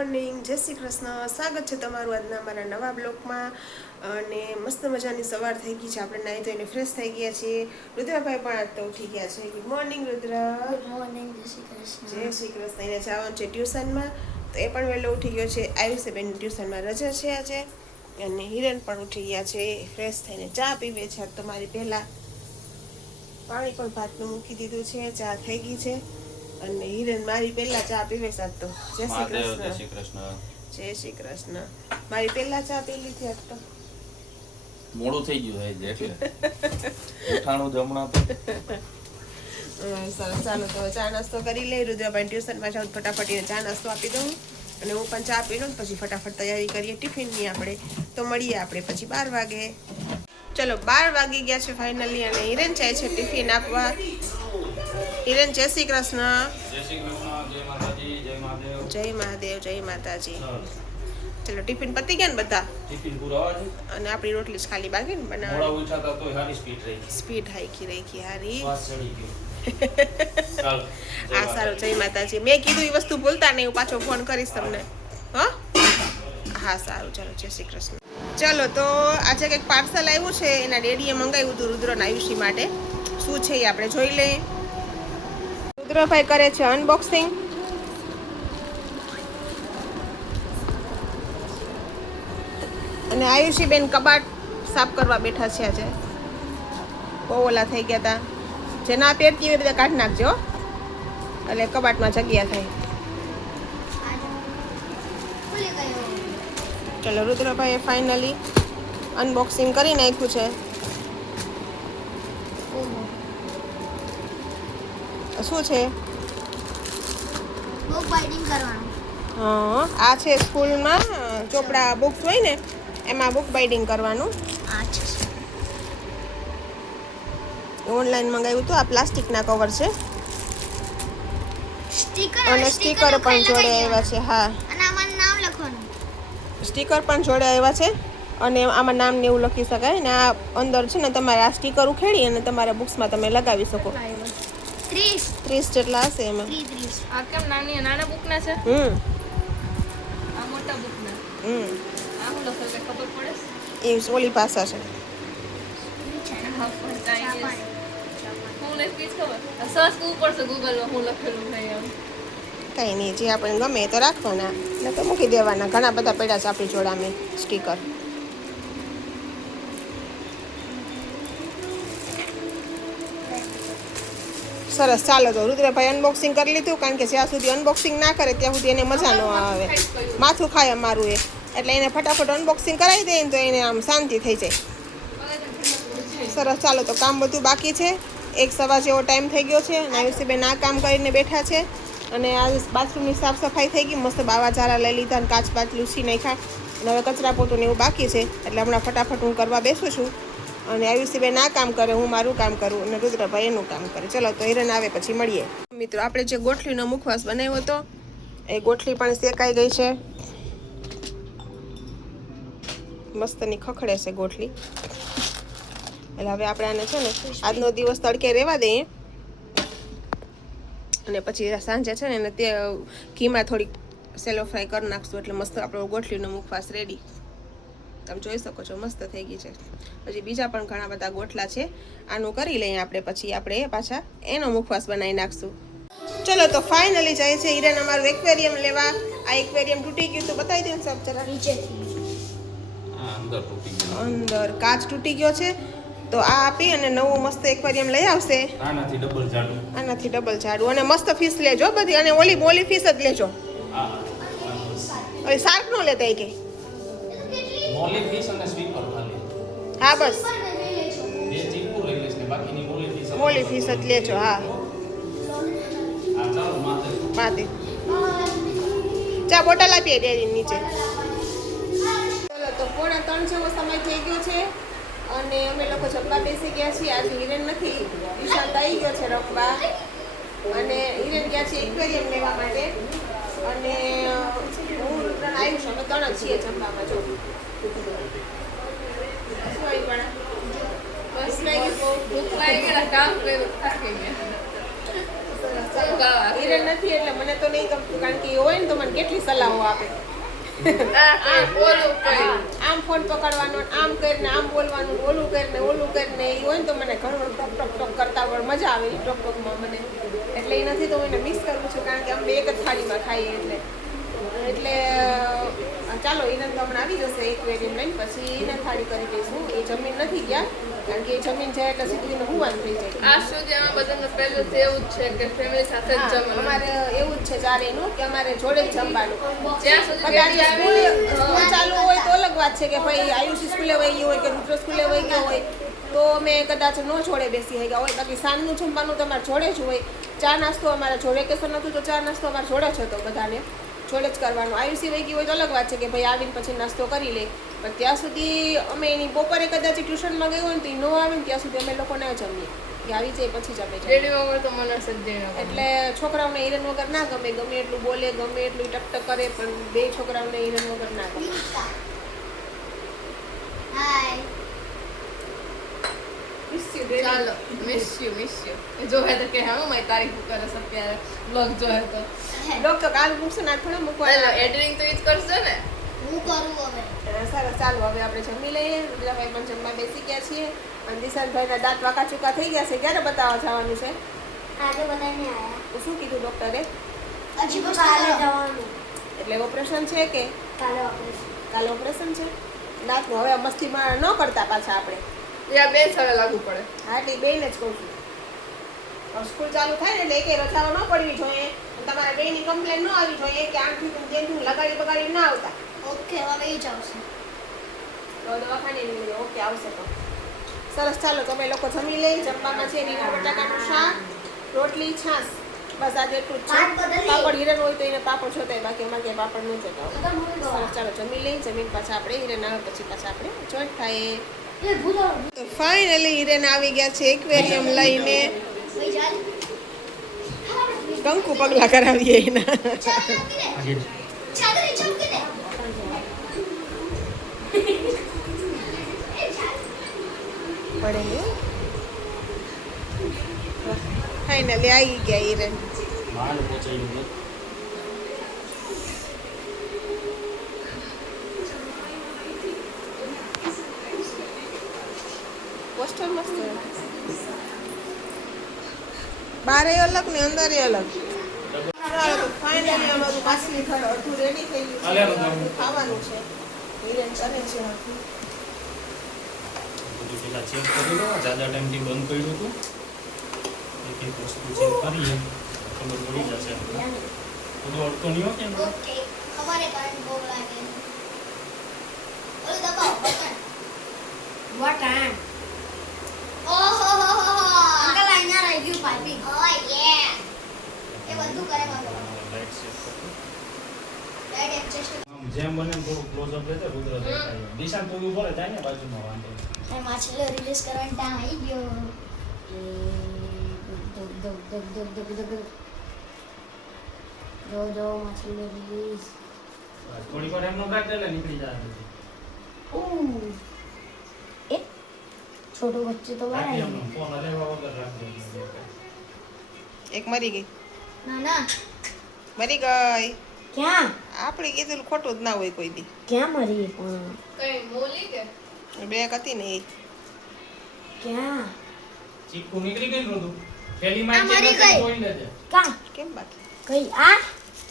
Morning, Jai Shri Krishna. સ્વાગત છે તમારું આજના અમારા નવા બ્લોગમાં. અને મસ્ત મજાની સવાર થઈ ગઈ છે. આપણે નાહી ધોઈને ફ્રેશ થઈ ગયા છીએ. રુદ્રભાઈ પણ આજ તો ઉઠી ગયા છે. Good morning Rudra. Good morning. Jai Shri Krishna. જય શ્રી કૃષ્ણ. એને જવાનું છે ટ્યુશનમાં, તો એ પણ વહેલો ઉઠી ગયો છે. આયુષે બેન ટ્યુશનમાં રજા છે આજે. અને હિરન પણ ઉઠી ગયા છે. ફ્રેશ થઈને ચા પીવે છે. તો મારી પહેલાં પાણી પણ ભાતનું મૂકી દીધું છે. ચા થઈ ગઈ છે. અને હિરન મારી પહેલા ચા પીવે સાત તો. જય શ્રી કૃષ્ણ. જય શ્રી કૃષ્ણ. જય શ્રી કૃષ્ણ. મારી પહેલા ચા પી લીધી આજ તો. મોડું થઈ ગયું છે એટલે ઉઠાણું જમણા તો સરસ. ચાલો તો ચા નાસ્તો કરી લઈ. રુદ્રભાઈ ટ્યુશનમાં જાઉં ફટાફટ એને ચા નાસ્તો આપી દઉં અને હું પણ ચા પી લઉં. પછી ફટાફટ તૈયારી કરીએ ટિફિનની આપણે. તો મળીએ આપણે પછી 12 વાગે. ચલો 12 વાગી ગયા છે ફાઇનલી. અને હિરેન જાય છે ટિફિન આપવા. હિરેન જય શ્રી કૃષ્ણ. જય શ્રી કૃષ્ણ. જય માતાજી. જય મહાદેવ. જય મહાદેવ. જય માતાજી. ચલો ટિફિન પતી ગયા ને બધા? ટિફિન પૂરો આવે છે અને આપણી રોટલી જ ખાલી બાકી ને મોડા બનાવવાની. ઉઠાતા તો હારી સ્પીડ રહી સ્પીડ હાઈકી હારી. શ્વાસ ચડી ગયો. ચાલ આ સારું. જય માતાજી. મેં કીધું એ વસ્તુ ભૂલતા નહીં. હું પાછો ફોન કરીશ તમને. હા હા સારું. ચલો જય શ્રી કૃષ્ણ. ચલો તો આજે કંઈક પાર્સલ આવ્યું છે. એના ડેડીએ મંગાવ્યું હતું રુદ્રના આયુષી માટે. શું છે એ આપણે જોઈ લઈએ. રુદ્રભાઈ કરે છે અનબોક્સિંગ. અને આયુષી બેન કબાટ સાફ કરવા બેઠા છે આજે. બહુ ઓલા થઈ ગયા હતા. જે ના પહેરતી હોય બધા કાઢી નાખજો, એટલે કબાટમાં જગ્યા થાય. ચલો રુદ્રભાઈએ ફાઇનલી અનબોક્સિંગ કરી નાખ્યું છે. શું છે? બુક બાઇન્ડિંગ કરવાનું. હા, આ છે સ્કૂલમાં ચોપડા બુક્સ હોય ને એમાં બુક બાઇન્ડિંગ કરવાનું. ઓનલાઈન મંગાવ્યું હતું. આ પ્લાસ્ટિકના કવર છે અને સ્ટીકર પણ જોડે આવ્યા છે. હા, અને આમાં નામ લખવાનું. સ્ટીકર પણ જોડે આવ્યા છે અને આમાં નામ ને એવું લખી શકાય. ને આ અંદર છે ને તમારે આ સ્ટીકર ઉખેડી અને તમારા બુક્સમાં તમે લગાવી શકો. 30 જેટલા હશે એમાં. આ કેમ નાના બુકના છે? આ મોટા બુકના. આ હું લખેલું કઈ ખબર પડે? એ ઓલી ભાષા છે. હું લખી ખબર સર્ચ કરવું પડશે ગૂગલમાં હું લખેલું નહીં એમ. કંઈ નહીં, જે આપણને ગમે એ તો રાખવાના, એટલે તો મૂકી દેવાના. ઘણા બધા પડ્યા છે આપણી જોડામાં સ્ટીકર. સરસ. ચાલો તો રુદ્રભાઈ અનબોક્સિંગ કરી લીધું, કારણ કે જ્યાં સુધી અનબોક્સિંગ ના કરે ત્યાં સુધી એને મજા ન આવે. માથું ખાય અમારું એ. એટલે એને ફટાફટ અનબોક્સિંગ કરાવી દે ને તો એને આમ શાંતિ થઈ જાય. સરસ. ચાલો તો કામ બધું બાકી છે. 1:15 જેવો ટાઈમ થઈ ગયો છે. અને આયુષીબેન આ કામ કરીને બેઠા છે. અને આ બાથરૂમની સાફ સફાઈ થઈ ગઈ. મસ્ત બાવા ઝારા લઈ લીધા અને કાચ બાચ લૂછી નાખ્યા. અને હવે કચરા પોતું ને એવું બાકી છે. એટલે હમણાં ફટાફટ હું કરવા બેસું છું. અને આયુષીબેન આ કામ કરે, હું મારું કામ કરું અને રુદ્રભાઈ એનું કામ કરે. ચલો તો હિરન આવે પછી મળીએ. મિત્રો, આપણે જે ગોઠલીનો મુખવાસ બનાવ્યો હતો એ ગોઠલી પણ શેકાઈ ગઈ છે. મસ્તની ખખડે છે ગોઠલી. એટલે હવે આપણે આને છે ને આજનો દિવસ તડકે રહેવા દઈએ અને પછી સાંજે છે ને એને તે ઘીમાં થોડીક સેલો ફ્રાય કરી નાખશું. એટલે મસ્ત આપણો ગોઠલીનો મુખવાસ રેડી. તમે જોઈ શકો છો મસ્ત થઈ ગઈ છે. પછી બીજા પણ ઘણા બધા ગોઠલા છે. આનું કરી લઈએ આપણે, પછી આપણે પાછા એનો મુખવાસ બનાવી નાખશું. ચલો તો ફાઇનલી જાય છે હિરન અમારું એક્વેરિયમ લેવા. આ એક્વેરિયમ તૂટી ગયું તો બતાવી દો ને સાહેબ જરા. અંદર તૂટી ગયું. અંદર કાચ તૂટી ગયો છે. તો આ આપી અને નવું મસ્ત એક્વેરિયમ લઈ આવશે. આનાથી ડબલ જાડું. આનાથી ડબલ જાડું. અને મસ્ત ફિશ લેજો બધી. અને ઓલી ફિશ જ લેજો. હવે શાર્ક નો લેતા કે મોલી ફિશ અને સ્વીપર ખાલી. હા બસ બે ચીપુ લઈ લેશ ને બાકીની મોલી ફિશ. મોલી ફિશ જ લેજો. હા આ ચાલો માથે ચા બોટલ આપીએ ડેરી નીચે. ચલો તો 2:45 જેવો સમય થઈ ગયો છે અને અમે લોકો જમવા બેસી ગયા છીએ. આજે હિરેન નથી, વિશાલ આવી ગયો છે રમવા. અને હિરેન ગયા છે એક્વેરિયમ લેવા માટે. અને હું રુદ્રન આવીશ. અમે 3 જ છીએ જમવામાં. જો શું આવી પણ બસ ભૂખ લાગી ગયેલા કામ કર્યું થાકી ગયા. ખાવા. હિરેન નથી એટલે મને તો નહીં ગમતું, કારણ કે એ હોય ને તો મને કેટલી સલાહો આપે. ઓલું કર્યું. આમ ફોન પકડવાનો, આમ કરીને આમ બોલવાનું, ઓલું કરીને એ હોય ને તો મને ઘણું ટોક ટોક ટોક કરતા પણ મજા આવે એ ટોક ટોકમાં મને. એટલે એ નથી તો હું એને મિસ કરું છું, કારણ કે અમે એક જ થાળીમાં ખાઈએ એટલે ચાલો એને તો હમણાં આવી જશે એક વેરિયમ લઈને, પછી એને થાળી કરી દઈશું. એ જમીન નથી ગયા, કારણ કે એ જમીન જાય એટલે સીધું હુવાનું થઈ જાય. આ સુધી અમે બધાનું પહેલેથી એવું જ છે કે ફેમિલી સાથે જ હા, જમવાનું. અમારે એવું જ છે ચારેયનું કે અમારે જોડે જ જમવાનું. જ્યાં સુધી કદાચ બેબી સ્કૂલ આવી ચાલુ હોય તો અલગ વાત છે કે ભાઈ આયુષી સ્કૂલે વહી ગઈ હોય કે રુદ્ર સ્કૂલે વહી ગયો હોય તો અમે કદાચ ન જોડે બેસી ગયા હોય. બાકી સાંજનું જમવાનું તો અમારે જોડે જ હોય. ચા નાસ્તો અમારે જો વેકેશન હતું તો ચા નાસ્તો અમારે જોડે જ હતો, બધાને જોડે જ કરવાનું. આયુષી વહી ગઈ હોય તો અલગ વાત છે કે ભાઈ આવીને પછી નાસ્તો કરી લે, પણ ત્યાં સુધી અમે એની બપોરે કદાચ ટ્યુશનમાં ગઈ હોય ને તો એ ન આવે ને ત્યાં સુધી અમે લોકો ના જમીએ. એ આવી જાય પછી જ અમે જમીએ. ડેડી વગર તો મને સજ્જે ન ગમે. એટલે છોકરાઓને હિરન વગર ના ગમે, ગમે એટલું બોલે, ગમે એટલું ટકટક કરે, પણ બે છોકરાઓને હિરન વગર ના ગમે. હાય ચાલો મિસ યુ એ જોવે તો કે હા મારી તારીખ કરે છે અત્યારે બ્લોગ જોવે તો ડોક્ટર કાલ મૂકશે ના થોડા ચાલો મૂકવાના. એડિટિંગ તો ઈ જ કરશે ને. હું કરું હવે સરસ, ચાલો હવે આપણે જમી લઈએ. રુદ્રભાઈ પણ જમવા બેસી ગયા છીએ અને દિશાંતભાઈના દાંત વાંકા ચૂકા થઈ ગયા છે. ક્યારે બતાવવા જવાનું છે? આજે બધાને આયા તો શું કીધું ડોક્ટરે? હજી તો કાલે જવાનું એટલે ઓપરેશન છે કે કાલે ઓપરેશન કાલે ઓપરેશન છે દાંતનું? હવે મસ્તીમાં ન કરતા પાછા આપણે. યા બે સાલે લાગુ પડે. હા એટલે બેને જ કહું છું. સ્કૂલ ચાલુ થાય ને એટલે એકે રજાઓ ન પડવી જોઈએ. તમારા બેની કમ્પ્લેન ન આવી જોઈએ કે આમથી જેમથી લગાડી બગાડી ના આવતા. ઓકે હવે એ જ આવશે તો દવાખાને લઈ લો. ઓકે આવશે તો સરસ. ચાલો તમે લોકો જમી લઈ. જમવામાં છે રીંગણ બટાકાનું શાક, રોટલી, છાશ, બસ આજે એટલું જ છે. ભાત બદલી. પાપડ હિરન હોય તો એને પાપડ જોતાય, બાકી અમારે ક્યાંય પાપડ ન જોતા હોય. બધા મૂળ સરસ, ચાલો જમી લઈ. જમીન પાછા આપણે હિરન આવે પછી પાછા આપણે જોઈન્ટ થાય. એ ભૂલો તો ફાઇનલી હિરેન આવી ગયા છે એક્વેરિયમ લઈને. ભાઈ ચાલ કંકુ પગલા કરાવીએ એના. ચાદરી ચમકી દે પડે ને ફાઇનલી આવી ગયા હિરેન. માલ પહોંચાઈ ગયો. પોસ્ટર મસ્ત છે. બારે અલગ ને અંદર અલગ. ફાઇનલી અમારું માછલી ઘર અડધું રેડી થઈ ગયું છે. અડધું ખાવાનું છે. હિરેન કરે છે બધું પેલા ચેક કરી લો. જ્યાદા ટાઈમથી બંધ કર્યું હતું. એક એક વસ્તુ ચેક કરીએ ખબર પડી જશે. બધું અડતો નહીં હોય કેમ? ઓકે ખબર હે કરંટ બહુ લાગે ઓલો દબાવો બટન બટન ઓહો હો હો અંકલ અહીંયા રહી ગયું પાઇપિંગ ઓ યે એ બધું કરે મારો લાઈટ ચેક કરો. લાઈટ એડજસ્ટ આમ જેમ બને એમ થોડું ક્લોઝ અપ લેતો રુદ્ર દેખાય. દિશાંત તો ઉભો રહે જાય ને બાજુમાં વાંધો નહીં. એ માછલીઓ રિલીઝ કરવાનો ટાઈમ આવી ગયો જો માછલીઓ રિલીઝ થોડીક વાર એમનો રાખે એટલે નીકળી જાય પછી. એક છોટો બચ્ચો તો રાખી બરાબર એમનો ફોન હલાવ્યા વગર રાખજો. એક મરી ગઈ. ના ના મરી ગઈ. ક્યાં આપણે કીધું ખોટું જ ના હોય કોઈ દી. ક્યાં મરી પણ કઈ મોલી કે બ્રેક હતી ને એ. ક્યાં ચીકુ નીકળી ગઈ ને રુદ્ર. પેલી આ માં મરી ચેક ગઈ. જોઈ લેજે. ક્યાં કેમ બાકી? કઈ આ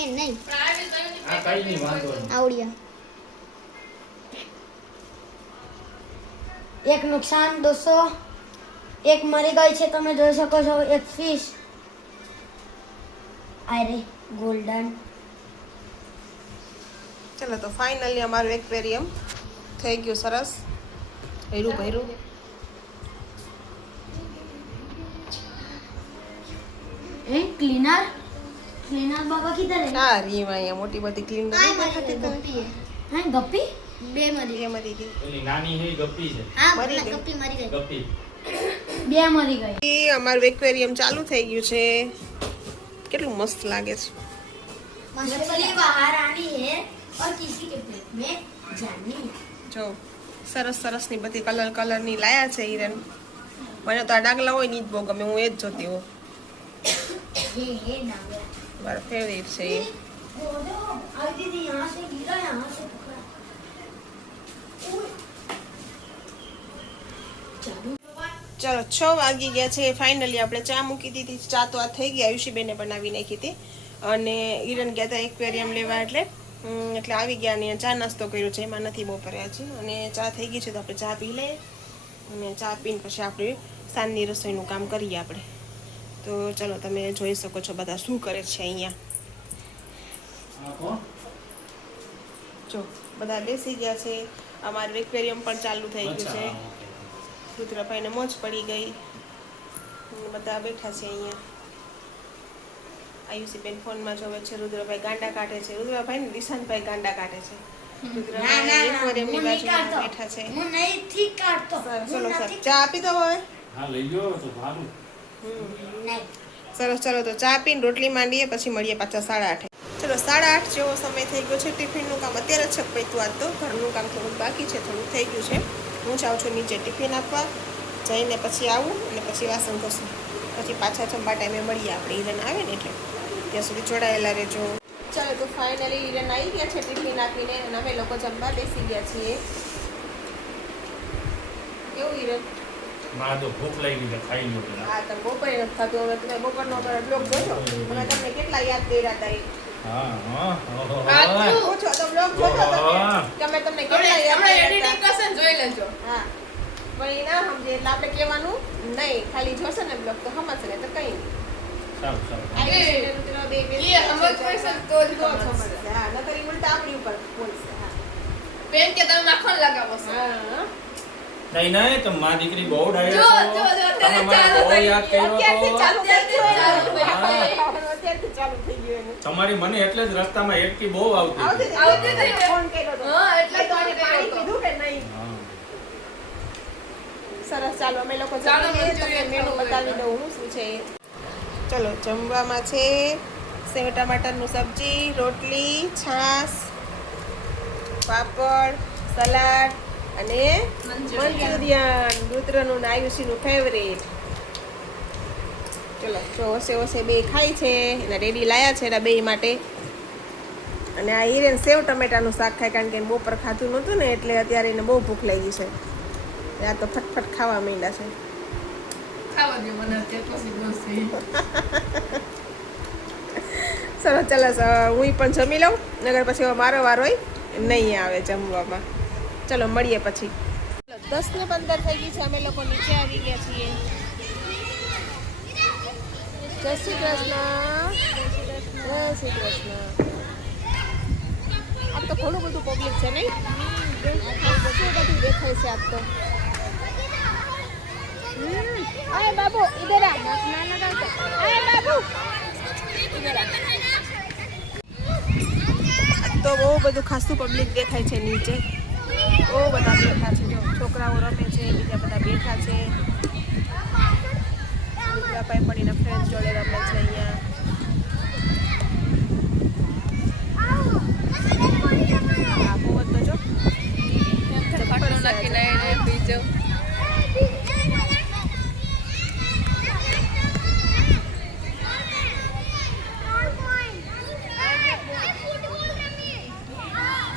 એ નહીં પણ આવી તો એમની આ કઈ નહીં વાંધો નહીં. આવડિયા એક નુકસાન 200 એક મરી ગઈ છે તમે જોઈ શકો છો એક ફિશ અરે ગોલ્ડન ચલો તો ફાઇનલી અમારું એક્વેરિયમ થઈ ગયું સરસ. ભર્યું ભર્યું. એ ક્લીનર ક્લીનર બાબા કિધર है હા રીમાં અહીંયા મોટી બધી ક્લીન हां નથી मरी દેખાતી गई તને? गप्पी है हां गप्पी બે મરી એ મરી ગઈ. પેલી નાની હે ગપ્પી છે. હા મરી મરી ગઈ. ગપ્પી મરી ગઈ ગપ્પી. બે મરી ગઈ ઈ અમારું એક્વેરિયમ ચાલુ થઈ ગયું છે. કેટલું મસ્ત લાગે છે. मछली बाहर आनी है और किसी के पेट में जानी જો સરસ સરસની બધી કલર કલરની લાયા છે હિરન. મને તો આ ડાગલા હોય ની જ બહુ ગમે, હું એ જ જોતી હોઉં. ये डांगे મારો ફેવરેટ છે એ आई दीदी यहाँ से गिरा यहाँ से पकड़ा ચલો 6 વાગી ગયા છે ફાઇનલી આપણે ચા મૂકી દીધી ચા તો આ થઈ ગઈ આયુષીબેને બનાવી નાખી હતી અને ઈરન ગયા હતા એક્વેરિયમ લેવા એટલે આવી ગયા અને ચા નાસ્તો કર્યો છે એમાં નથી બપોરે આજે અને ચા થઈ ગઈ છે તો આપણે ચા પી લઈએ અને ચા પીને પછી આપણે સાંજની રસોઈનું કામ કરીએ આપણે તો ચલો તમે જોઈ શકો છો બધા શું કરે છે અહીંયા જો બધા બેસી ગયા છે અમારું એક્વેરિયમ પણ ચાલુ થઈ ગયું છે રુદ્રભાઈને મોજ પડી ગઈ બધા બેઠા છે અહીંયા આયુષીબેન ફોનમાં જોવે છે રુદ્રભાઈ ગાંડા કાઢે છે રુદ્રભાઈ ને દિશાંતભાઈ ગાંડા કાઢે છે રુદ્રભાઈ એક્વેરિયમની બાજુમાં બેઠા છે હું નહીં થી કાઢતો ચલો સર ચા આપી દો હવે હા લઈ ગયો તો ભારું નહીં સરસ ચલો તો ચા પીને રોટલી માંડીએ પછી મળીએ પાછા 8:30 ચલો 8:30 જેવો સમય થઈ ગયો છે ટિફિનનું કામ અત્યારે જ છપાયું આજ તો ઘરનું કામ થોડુંક બાકી છે થોડુંક થઈ ગયું છે હું જાઉં છું નીચે ટિફિન આપવા જઈને પછી આવું અને પછી વાસણ ઘસું પછી પાછા જમવા ટાઈમે મળીએ આપણે ઈરન આવે ને એટલે ત્યાં સુધી જોડાયેલા રહેજો ચાલો તો ફાઇનલી ઈરન આવી ગયા છે ટિફિન આપીને અને અમે લોકો જમવા બેસી ગયા છીએ કેવું ઈરન મારે તો ભૂખ લાગી છે ખાઈ લો પેલા હા તમે બપોરે નથી થતું હવે તમે બપોરનો બ્લોગ જોજો અમે તમને કેટલા યાદ કર્યા હતા એ હા હા પૂછો તો બ્લોગ જોજો તમે કે અમે તમને કેટલા યાદ કર્યા એડિટિંગ હતા કરશે ને જોઈ લેજો હા પણ એ ના સમજે એટલે આપણે કહેવાનું નહીં ખાલી જોશે ને બ્લોગ તો સમજશે ને તો કંઈ નહીં સારું સારું આ રીતે રુદ્ર બે એ સમજ પડશે તો જ સમજશે. સમજશે. હા નકર ઈ ઉલટા આપણી ઉપર બોલશે હા પેન કે તમે માખણ લગાવો છો હા નહીં નહીં તો માં દીકરી બહુ જો ડાયરેક્ટ જો જો તમે અત્યારે મને ચાલુ બહુ થઈ યાદ કર્યો અત્યારથી તો ચાલુ થઈ ગયું. અત્યારથી ચાલુ થઈ ગયું એનું તમારી મને એટલે જ રસ્તામાં એટકી બહુ આવતી આવતી હતી. હતી. આવતી હતી. ફોન કર્યો હતો. હા, એટલે તો આને ફોન કર્યો પાણી હતો. પીધું કે નહીં હા. સરસ ચાલો અમે લોકો ચાલો, જમીએ તમને મંચુરિયન મેનુ ખાવું બતાવી હોય દઉં હું શું છે એ. ચલો જમવામાં છે સેવ ટમાટરનું સબ્જી રોટલી છાશ પાપડ સલાડ અને મંચુરિયન રુદ્રનું ને આયુષીનું ફેવરેટ ચલો જો ઓસે ઓસે બે ખાય છે એના ડેડી લાયા છે એના બે માટે અને આ હિરેન સેવ ટમેટાનું શાક ખાય કારણ કે એને બપોર ખાતું નહોતું ને એટલે અત્યારે એને બહુ ભૂખ લાગી છે આ તો ફટફટ ખાવા માંડ્યા છે ખાવા દે મને અત્યારે પોસિબલ છે સરસ ચાલો હું પણ જમી લઉં નગર પછી હવે મારો વારો હોય નહીં આવે જમવામાં ચલો મળીએ પછી 10:15 થઈ ગઈ છે અમે લોકો નીચે આવી ગયા છીએ જય શ્રી કૃષ્ણ જય શ્રી કૃષ્ણ આમ તો ઘણું બધું પબ્લિક છે નહીં બધું દેખાય છે આપ તો અરે બાબુ ઇધર આ અરે બાબુ ઇધર આ તો બહુ બધું ખાસું પબ્લિક દેખાય છે નીચે બહુ બધા બેઠા છે જો છોકરાઓ રમે છે બીજા બધા બેઠા છે રુદ્રભાઈ પણ એના ફ્રેન્ડ જોડે રમે છે અહીંયા આ પવન તો જો ખાટલો નાખીને એને બીજો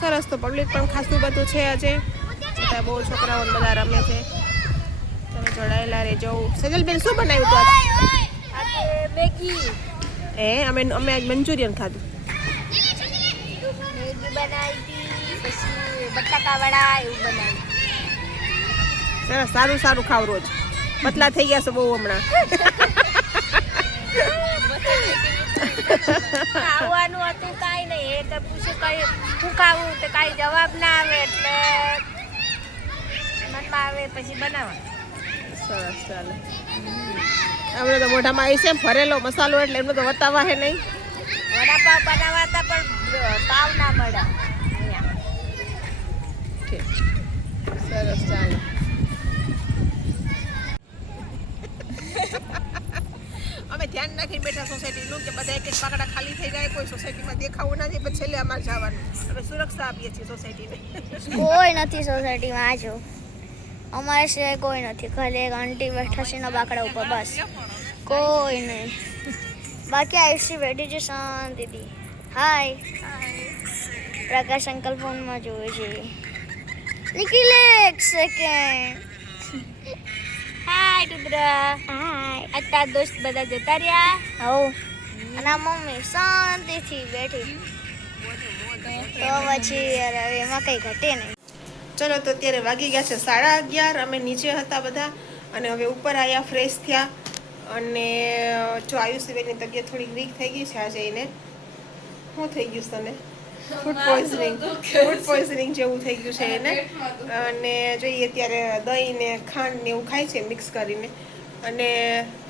સરસ તો પબ્લિક પણ ખાસું બધું છે આજે છતાં બહુ છોકરાઓ ને બધા રમે છે તમે જોડાયેલા રહેજો સજલબેન શું બનાવ્યું હતું આજે મેગી અમે આજ મંચુરિયન ખાધું મેગી બનાવી હતી પછી બટાકા વડા એવું બનાવ્યું સરસ સારું સારું ખાવ રોજ પતલા થઈ ગયા છે બહુ હમણાં ખાવાનું હતું કાંઈ નહીં એ તો પૂછ્યું કઈ શું ખાવું તો કાંઈ જવાબ ના આવે એટલે મનમાં આવે પછી બનાવવા સરસ ચાલે આપણે તો મોઢામાં આવી છે ફરેલો મસાલો એટલે એમનો તો વતાવા હે નહીં વડાપાવ બનાવવા હતા પણ પાવ ના મળ્યા અહીંયા ઠીક સરસ ચાલે અમે ધ્યાન રાખીને બેઠા સોસાયટીનું કે બધા એક એક પાકડા ખાલી થઈ જાય કોઈ સોસાયટીમાં દેખાવું ના જાય પછી છેલ્લે અમારે જવાનું અમે સુરક્ષા આપીએ છીએ સોસાયટીને કોઈ નથી સોસાયટીમાં આજો અમારે સિવાય કોઈ નથી ખાલી એક આંટી બેઠા છે એના બાકડા ઉપર બસ કોઈ નહીં બાકી આયુષી બેઠી છે શાંતિથી. હાય પ્રકાશ અંકલ ફોનમાં જોવે છે. નિકિલે એક સેકન્ડ. હાય ટુકડા. હાય આટલા દોસ્ત બધા જતા રહ્યા. હો અને મમ્મી શાંતિથી બેઠી. તો પછી યાર હવે એમાં કંઈ ઘટે નહીં. ચલો તો અત્યારે વાગી ગયા છે 11:30. અમે નીચે હતા બધા અને હવે ઉપર આવ્યા, ફ્રેશ થયા. અને જો આયુષીબેનની તબિયત થોડીક વીક થઈ ગઈ છે આજે. એને શું થઈ ગયું છે તને? ફૂડ પોઈઝનિંગ જેવું થઈ ગયું છે એને. અને જોઈએ અત્યારે દહીં ને ખાંડ ને એવું ખાય છે મિક્સ કરીને. અને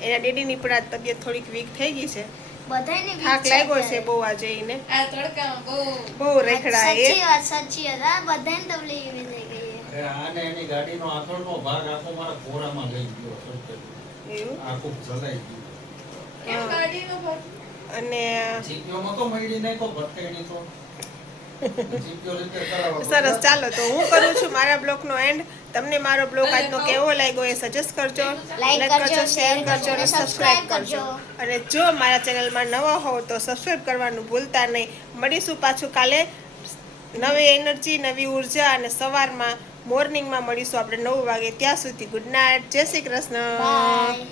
એના ડેડીની પણ આ તબિયત થોડીક વીક થઈ ગઈ છે. બધાયને થાક લાગ્યો છે બહુ આજે એને. આ તડકામાં બહુ રેખડા એ. સાચી વાત. આ બધાને તકલીફ એવી થઈ ગઈ છે. અરે આને એની ગાડીનો આગળનો ભાગ આખો મારા ખોરામાં લઈ ગયો છે. એવું આખું જલાઈ ગયું. કેમ ગાડીનો ભાગ? અને જીપીઓમાં તો મળી નાખો ભટકેણી તો જીપીઓ રીતે કરાવવા સરસ. ચાલો તો હું કરું છું મારા બ્લોગનો એન્ડ. તમને મારો બ્લોગ આજનો કેવો લાગ્યો એ સજેસ્ટ કરજો, લાઈક કરજો, શેર કરજો અને સબસ્ક્રાઇબ કરજો. અને જો મારા ચેનલમાં નવા હોવ તો સબસ્ક્રાઇબ કરવાનું ભૂલતા નહીં. મળીશું પાછું કાલે નવી એનર્જી, નવી ઉર્જા અને સવારમાં મોર્નિંગમાં મળીશું આપણે 9 વાગે. ત્યાં સુધી ગુડ નાઇટ, જય શ્રી કૃષ્ણ. બાય.